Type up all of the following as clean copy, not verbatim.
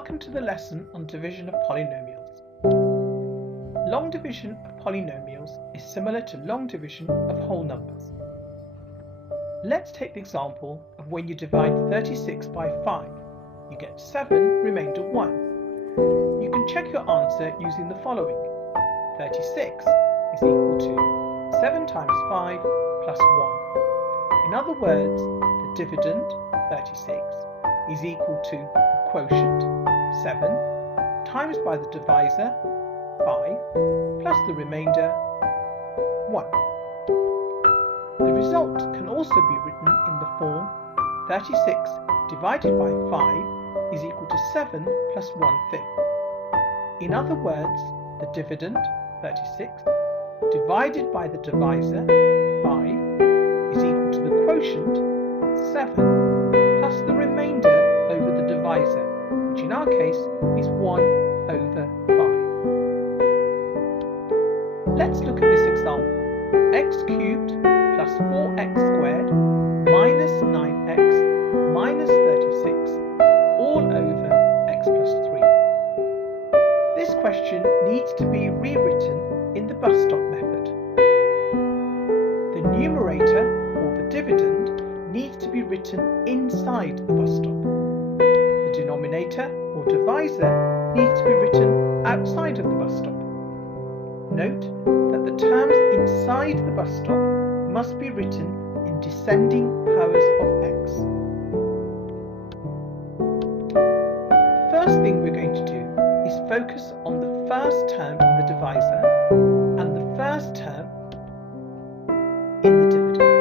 Welcome to the lesson on division of polynomials. Long division of polynomials is similar to long division of whole numbers. Let's take the example of when you divide 36 by 5. You get 7, remainder 1. You can check your answer using the following. 36 is equal to 7 times 5 plus 1. In other words, the dividend, 36, is equal to the quotient, 7, times by the divisor, 5, plus the remainder, 1. The result can also be written in the form 36 divided by 5 is equal to 7 plus 1/5. In other words, the dividend, 36, divided by the divisor, 5, is equal to the quotient, 7, plus the remainder over the divisor, which in our case is 1 over 5. Let's look at this example. X cubed plus 4x squared minus 9x minus 36 all over x plus 3. This question needs to be rewritten in the bus stop method. The numerator, or the dividend, needs to be written inside the bus stop. The denominator, or divisor, needs to be written outside of the bus stop. Note that the terms inside the bus stop must be written in descending powers of x. The first thing we're going to do is focus on the first term in the divisor and the first term in the dividend.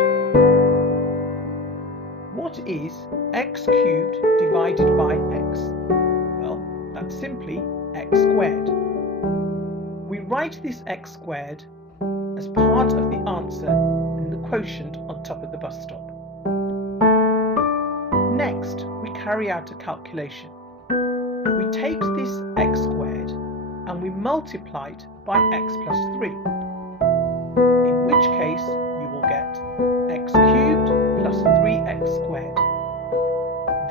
What is x cubed divided by x? Well, that's simply x squared. We write this x squared as part of the answer and the quotient on top of the bus stop. Next, we carry out a calculation. We take this x squared and we multiply it by x plus 3, in which case you will get x cubed plus 3x squared.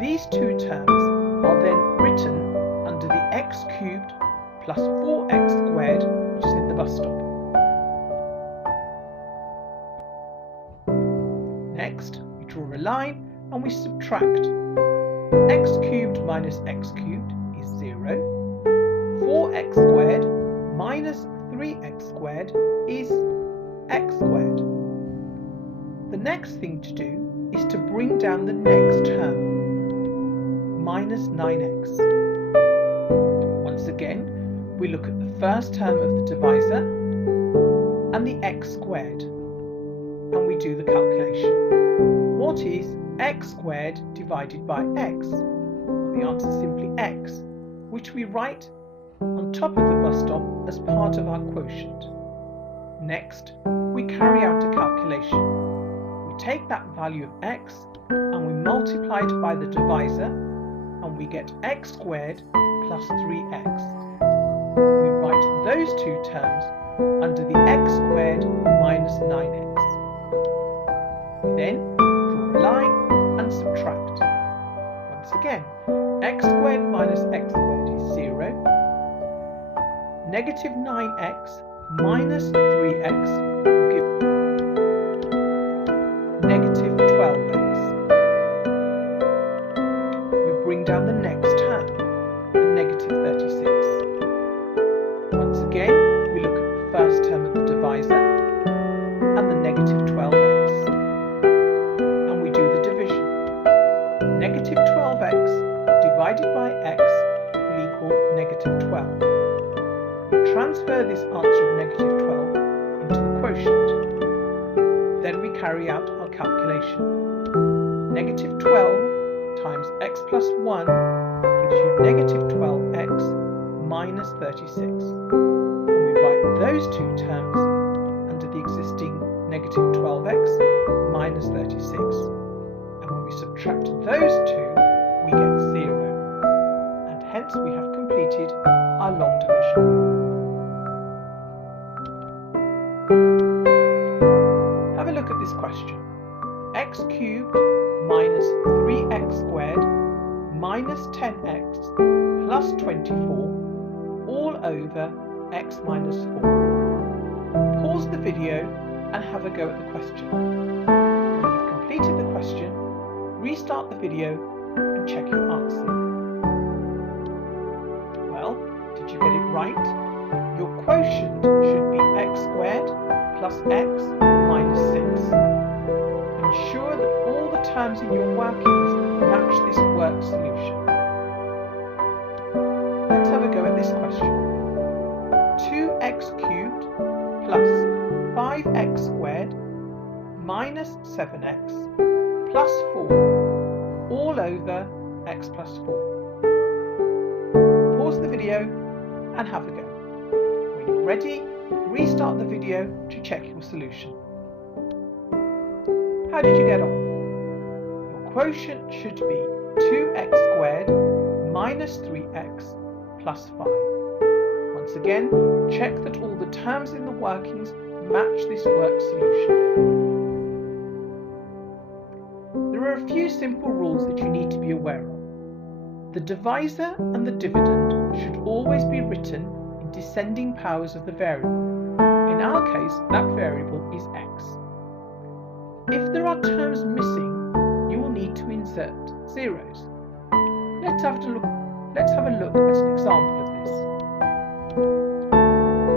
These two terms are then written under the x cubed plus 4x squared, which is in the bus stop. Next, we draw a line and we subtract. X cubed minus x cubed is 0. 4x squared minus 3x squared is x squared. The next thing to do is to bring down the next term, minus 9x. Once again, we look at the first term of the divisor and the x squared, and we do the calculation. What is x squared divided by x? Well, the answer is simply x, which we write on top of the bus stop as part of our quotient. Next, we carry out a calculation. We take that value of x and we multiply it by the divisor, and we get x squared plus 3x. We write those two terms under the x squared minus 9x. We then draw a line and subtract. Once again, x squared minus x squared is 0. Negative 9x minus 3x will give negative 12x. We bring down the next term, the negative 36. Once again, we look at the first term of the divisor and the negative 12x. And we do the division. Negative 12x divided by x will equal negative 12. Transfer this answer of negative 12 into the quotient. Then we carry out our calculation. Negative 12 times x plus 1 gives you negative 12x minus 36. And we write those two terms under the existing negative 12x minus 36. And when we subtract those two, we get 0. And hence we have completed our long division. Have a look at this question. X cubed minus 3x squared minus 10x plus 24 all over x minus 4. Pause the video and have a go at the question. When you've completed the question, restart the video and check your answer. Well, did you get it right? Your quotient should be x squared plus x minus 6. Ensure that all the terms in your workings match this worked solution. Let's have a go at this question. 2x cubed plus 5x squared minus 7x plus 4 all over x plus 4. Pause the video and have a go. When you're ready, restart the video to check your solution. How did you get on? Your quotient should be 2x squared minus 3x plus 5. Once again, check that all the terms in the workings match this worked solution. There are a few simple rules that you need to be aware of. The divisor and the dividend should always be written in descending powers of the variable. In our case, that variable is x. If there are terms missing, you will need to insert zeros. Let's have a look at an example of this.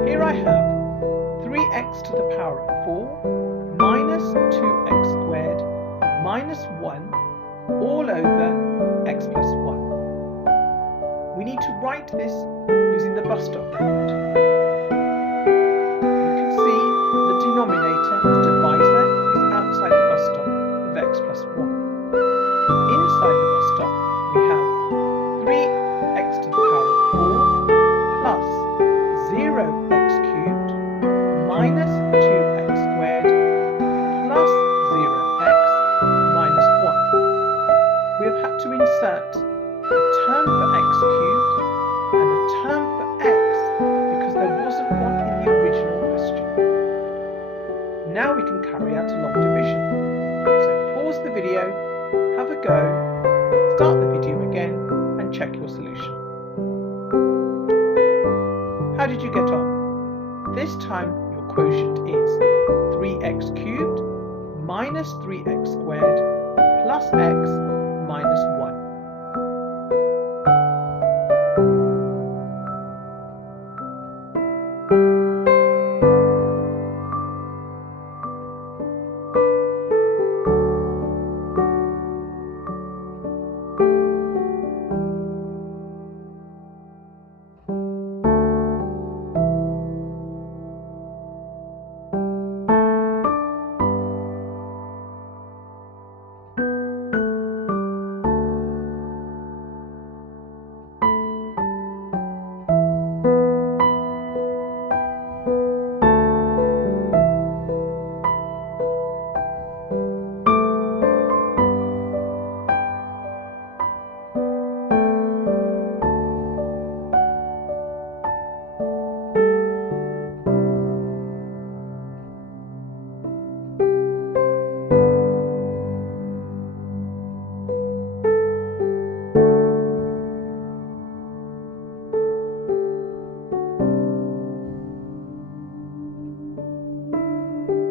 Here I have 3x to the power of 4 minus 2x squared minus 1 all over x plus 1. We need to write this using the bus stop method. You can see the denominator, the divisor, is outside the bus stop of x plus 1. Inside the bus stop we have 3x to the power of 4 plus 0x cubed minus 2x squared plus 0x minus 1. We have had to insert a term for x cubed and a term for x because there wasn't one in the original question. Now we can carry out a long division. So pause the video, have a go, start the video again and check your solution. How did you get on? This time your quotient is 3x cubed minus 3x squared plus x